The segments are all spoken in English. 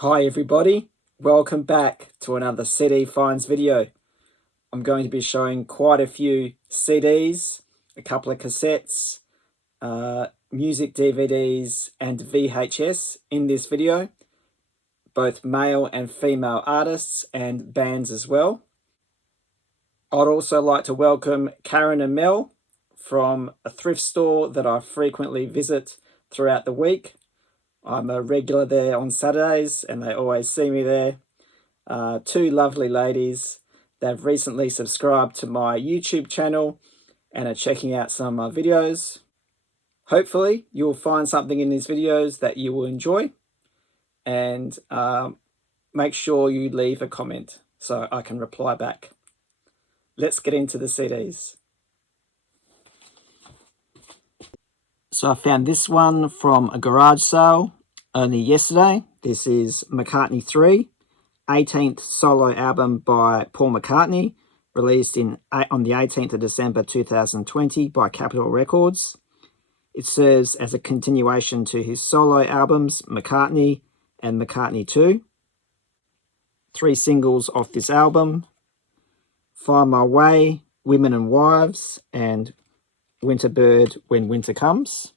Hi everybody, welcome back to another CD finds video. I'm going to be showing quite a few CDs, a couple of cassettes, music DVDs and VHS in this video, both male and female artists and bands as well. I'd also like to welcome Karen and Mel from a thrift store that I frequently visit throughout the week. I'm a regular there on Saturdays and they always see me there. Two lovely ladies. They've recently subscribed to my YouTube channel and are checking out some of my videos. Hopefully you'll find something in these videos that you will enjoy, and make sure you leave a comment so I can reply back. Let's get into the CDs. So I found this one from a garage sale only yesterday. This is McCartney 3, 18th solo album by Paul McCartney, released on the 18th of December 2020 by Capitol Records. It serves as a continuation to his solo albums, McCartney and McCartney 2. 3 singles off this album: Find My Way, Women and Wives, and Winter Bird, When Winter Comes.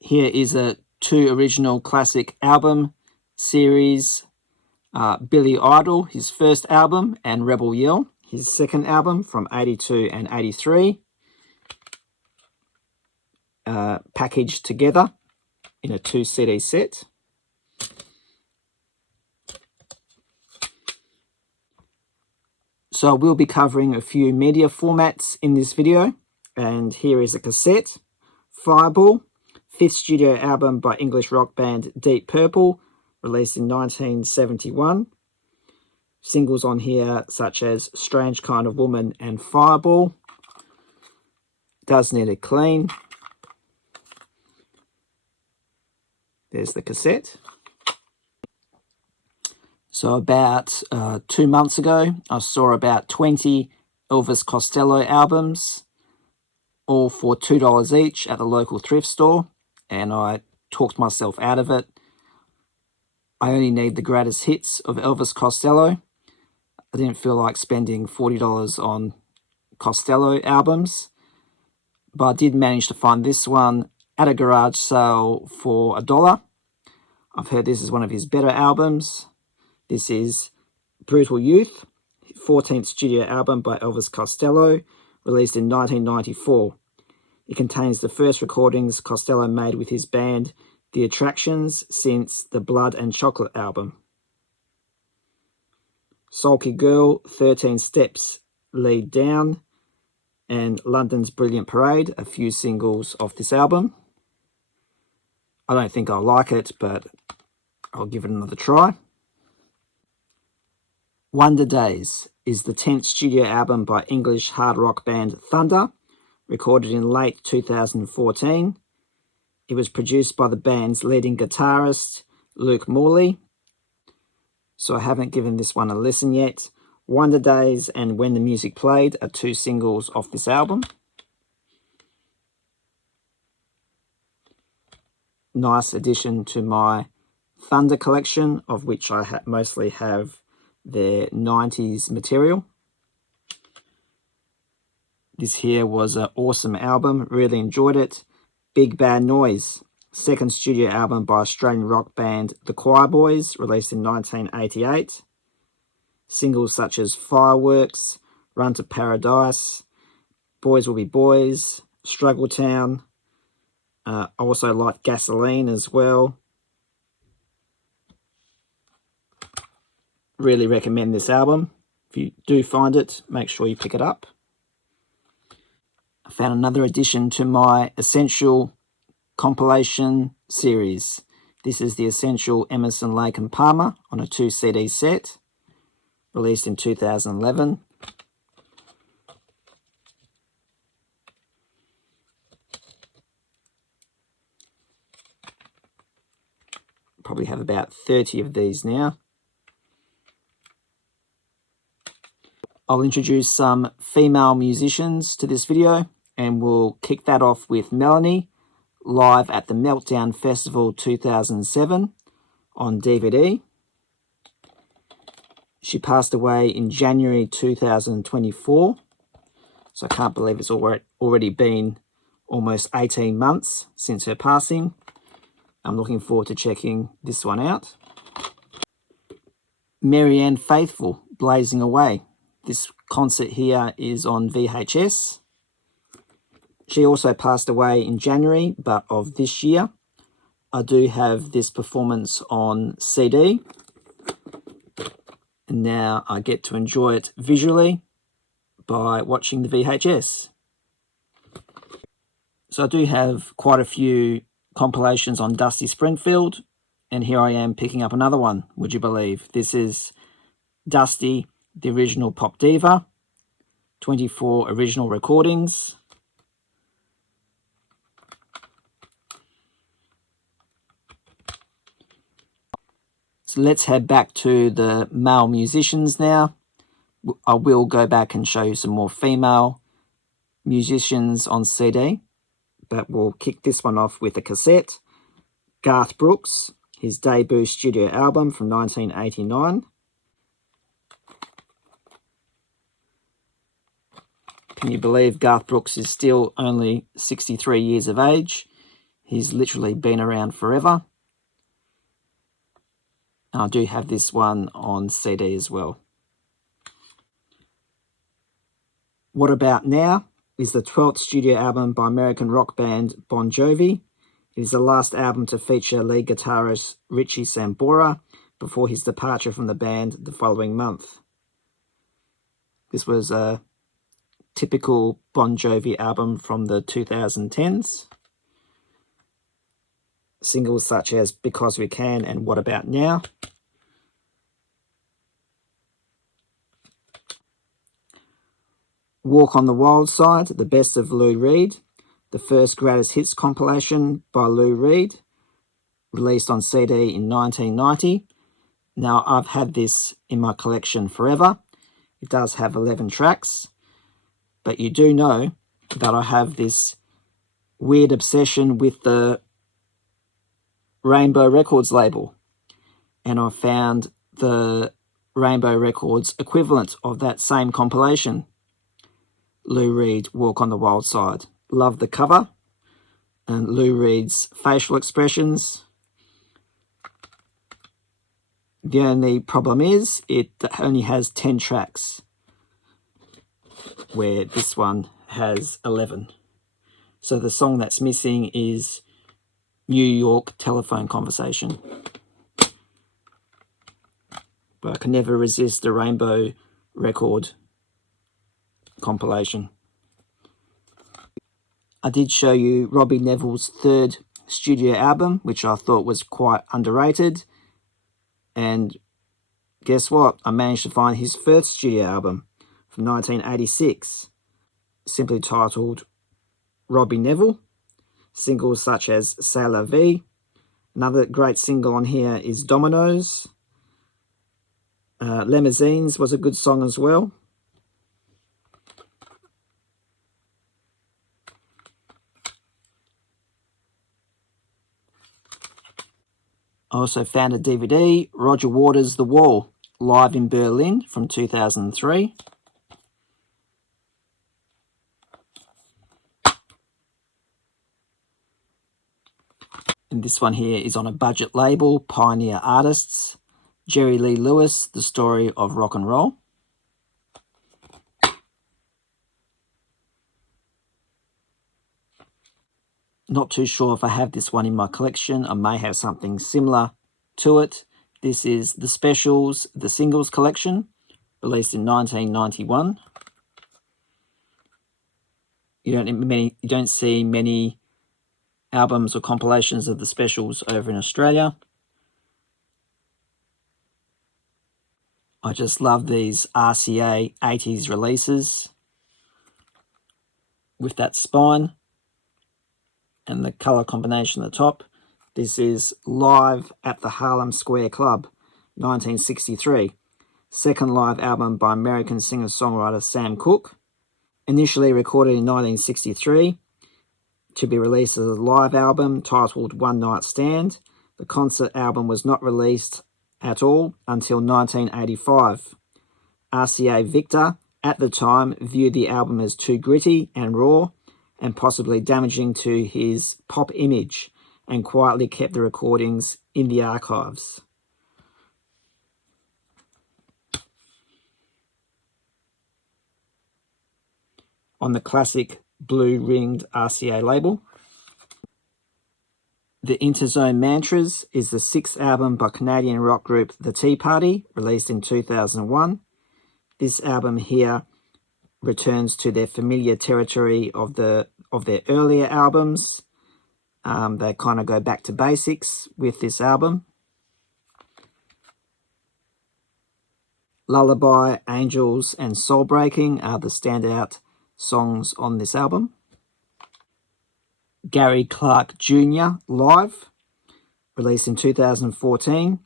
Here is a 2 original classic album series: Billy Idol, his first album, and Rebel Yell, his second album from 82 and 83, packaged together in a 2 CD set. So I will be covering a few media formats in this video, and here is a cassette: Fireball, 5th studio album by English rock band Deep Purple, released in 1971. Singles on here such as Strange Kind of Woman and Fireball. Does need a clean. There's the cassette. So about 2 months ago, I saw about 20 Elvis Costello albums, all for $2 each at the local thrift store, and I talked myself out of it. I only need the greatest hits of Elvis Costello. I didn't feel like spending $40 on Costello albums, but I did manage to find this one at a garage sale for $1. I've heard this is one of his better albums. This is Brutal Youth, 14th studio album by Elvis Costello, released in 1994. It contains the first recordings Costello made with his band The Attractions since the Blood and Chocolate album. Sulky Girl, 13 Steps Lead Down, and London's Brilliant Parade, a few singles off this album. I don't think I'll like it, but I'll give it another try. Wonder Days is the 10th studio album by English hard rock band Thunder, recorded in late 2014. It was produced by the band's leading guitarist, Luke Morley. So I haven't given this one a listen yet. Wonder Days and When the Music Played are 2 singles off this album. Nice addition to my Thunder collection, of which I mostly have their 90s material. This here was an awesome album, really enjoyed it. Big Bad Noise, 2nd studio album by Australian rock band The Choir Boys, released in 1988. Singles such as Fireworks, Run to Paradise, Boys Will Be Boys, Struggle Town. I also like Gasoline as well. Really recommend this album. If you do find it, make sure you pick it up. I found another addition to my Essential compilation series. This is the Essential Emerson, Lake and Palmer on a 2 CD set, released in 2011. Probably have about 30 of these now. I'll introduce some female musicians to this video, and we'll kick that off with Melanie, Live at the Meltdown Festival 2007 on DVD. She passed away in January 2024. So I can't believe it's already been almost 18 months since her passing. I'm looking forward to checking this one out. Maryanne Faithful, Blazing Away. This concert here is on VHS. She also passed away in January, but of this year. I do have this performance on CD. And now I get to enjoy it visually by watching the VHS. So I do have quite a few compilations on Dusty Springfield, and here I am picking up another one, would you believe? This is Dusty, the original pop diva, 24 original recordings. So let's head back to the male musicians now. I will go back and show you some more female musicians on CD, but we'll kick this one off with a cassette. Garth Brooks, his debut studio album from 1989. Can you believe Garth Brooks is still only 63 years of age? He's literally been around forever. And I do have this one on CD as well. What About Now is the 12th studio album by American rock band Bon Jovi. It is the last album to feature lead guitarist Richie Sambora before his departure from the band the following month. This was a typical Bon Jovi album from the 2010s. Singles such as Because We Can and What About Now. Walk on the Wild Side, the best of Lou Reed, the first greatest hits compilation by Lou Reed, released on CD in 1990. Now, I've had this in my collection forever. It does have 11 tracks, but you do know that I have this weird obsession with the Rainbow Records label, and I found the Rainbow Records equivalent of that same compilation. Lou Reed, Walk on the Wild Side. Love the cover and Lou Reed's facial expressions. The only problem is it only has 10 tracks, where this one has 11. So the song that's missing is New York Telephone Conversation. But I can never resist the Rainbow Record compilation. I did show you Robbie Neville's third studio album, which I thought was quite underrated. And guess what? I managed to find his first studio album from 1986, simply titled Robbie Neville. Singles such as C'est la vie. Another great single on here is Dominoes. Limousines was a good song as well. I also found a DVD, Roger Waters' The Wall, live in Berlin from 2003. And this one here is on a budget label, Pioneer Artists, Jerry Lee Lewis, The Story of Rock and Roll. Not too sure if I have this one in my collection. I may have something similar to it. This is The Specials, the Singles Collection, released in 1991. You don't see many albums or compilations of The Specials over in Australia. I just love these RCA 80s releases with that spine and the colour combination at the top. This is Live at the Harlem Square Club, 1963. Second live album by American singer-songwriter Sam Cooke. Initially recorded in 1963 to be released as a live album titled One Night Stand. The concert album was not released at all until 1985. RCA Victor, at the time, viewed the album as too gritty and raw and possibly damaging to his pop image, and quietly kept the recordings in the archives. On the classic blue-ringed RCA label. The Interzone Mantras is the sixth album by Canadian rock group The Tea Party, released in 2001. This album here returns to their familiar territory of their earlier albums. They kind of go back to basics with this album. Lullaby, Angels, and Soul Breaking are the standout songs on this album. Gary Clark Jr. Live, released in 2014.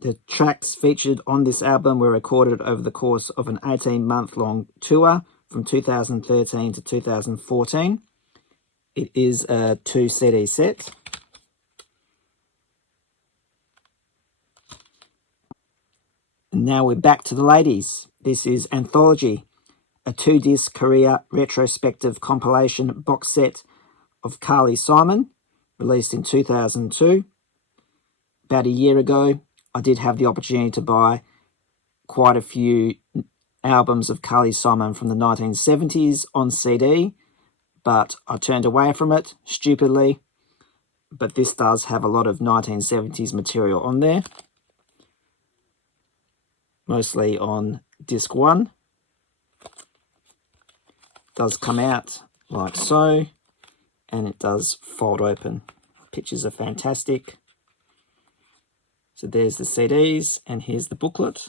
The tracks featured on this album were recorded over the course of an 18-month-long tour from 2013 to 2014. It is a 2 CD set. And now we're back to the ladies. This is Anthology, a 2-disc Korea retrospective compilation box set of Carly Simon, released in 2002. About a year ago, I did have the opportunity to buy quite a few albums of Carly Simon from the 1970s on CD, but I turned away from it, stupidly. But this does have a lot of 1970s material on there, mostly on disc 1. It does come out like so, and it does fold open. Pictures are fantastic. So there's the CDs, and here's the booklet.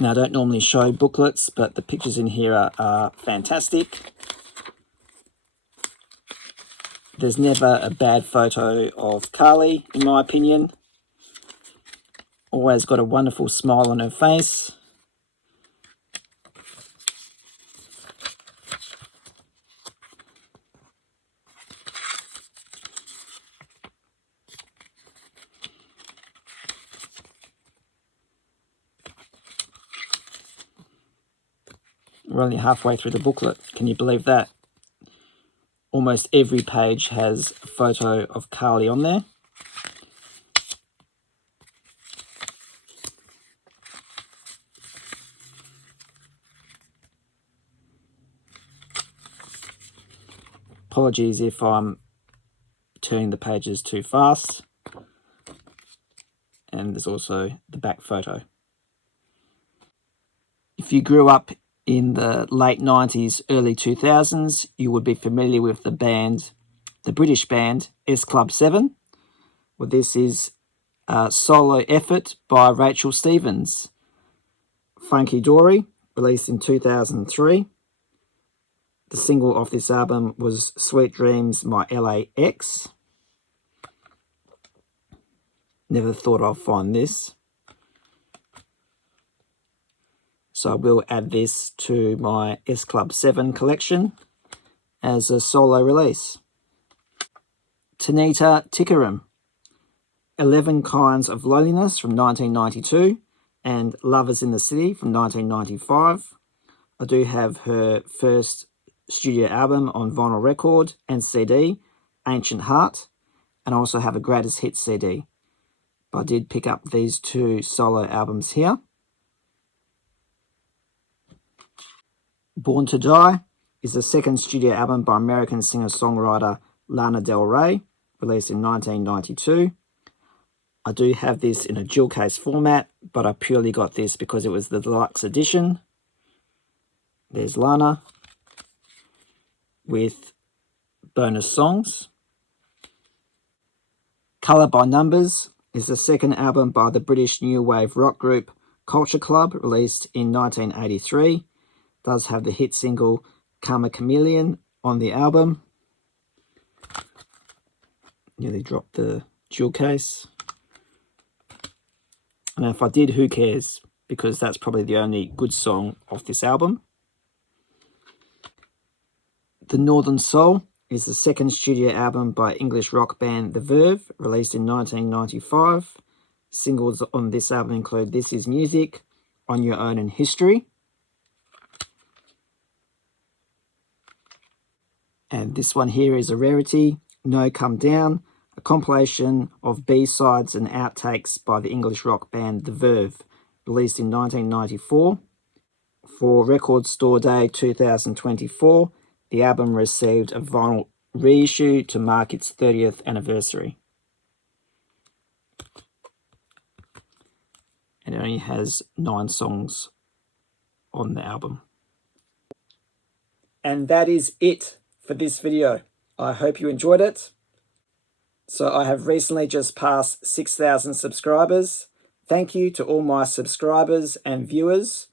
Now, I don't normally show booklets, but the pictures in here are fantastic. There's never a bad photo of Carly, in my opinion. Always got a wonderful smile on her face. We're only halfway through the booklet. Can you believe that? Almost every page has a photo of Carly on there. Apologies if I'm turning the pages too fast. And there's also the back photo. If you grew up in the late 90s, early 2000s, you would be familiar with the British band S Club 7. Well, this is a solo effort by Rachel Stevens. Funky Dory, released in 2003. The single off this album was Sweet Dreams, My LAX. Never thought I'd find this. So I will add this to my S Club 7 collection as a solo release. Tanita Tikaram, 11 Kinds of Loneliness from 1992 and Lovers in the City from 1995. I do have her first studio album on vinyl record and CD, Ancient Heart, and I also have a Greatest Hits CD. But I did pick up these 2 solo albums here. Born to Die is the second studio album by American singer-songwriter Lana Del Rey, released in 1992. I do have this in a jewel case format, but I purely got this because it was the deluxe edition. There's Lana with bonus songs. Colour by Numbers is the second album by the British new wave rock group Culture Club, released in 1983. Does have the hit single Karma Chameleon on the album. Nearly dropped the jewel case. And if I did, who cares? because that's probably the only good song off this album. The Northern Soul is the second studio album by English rock band The Verve, released in 1995. Singles on this album include This Is Music, On Your Own and History. And this one here is a rarity, No Come Down, a compilation of B-sides and outtakes by the English rock band The Verve, released in 1994. For Record Store Day 2024, the album received a vinyl reissue to mark its 30th anniversary. And it only has 9 songs on the album. And that is it for this video. I hope you enjoyed it. So I have recently just passed 6,000 subscribers. Thank you to all my subscribers and viewers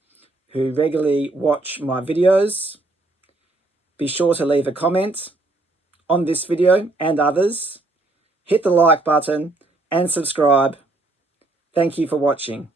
who regularly watch my videos. Be sure to leave a comment on this video and others. Hit the like button and subscribe. Thank you for watching.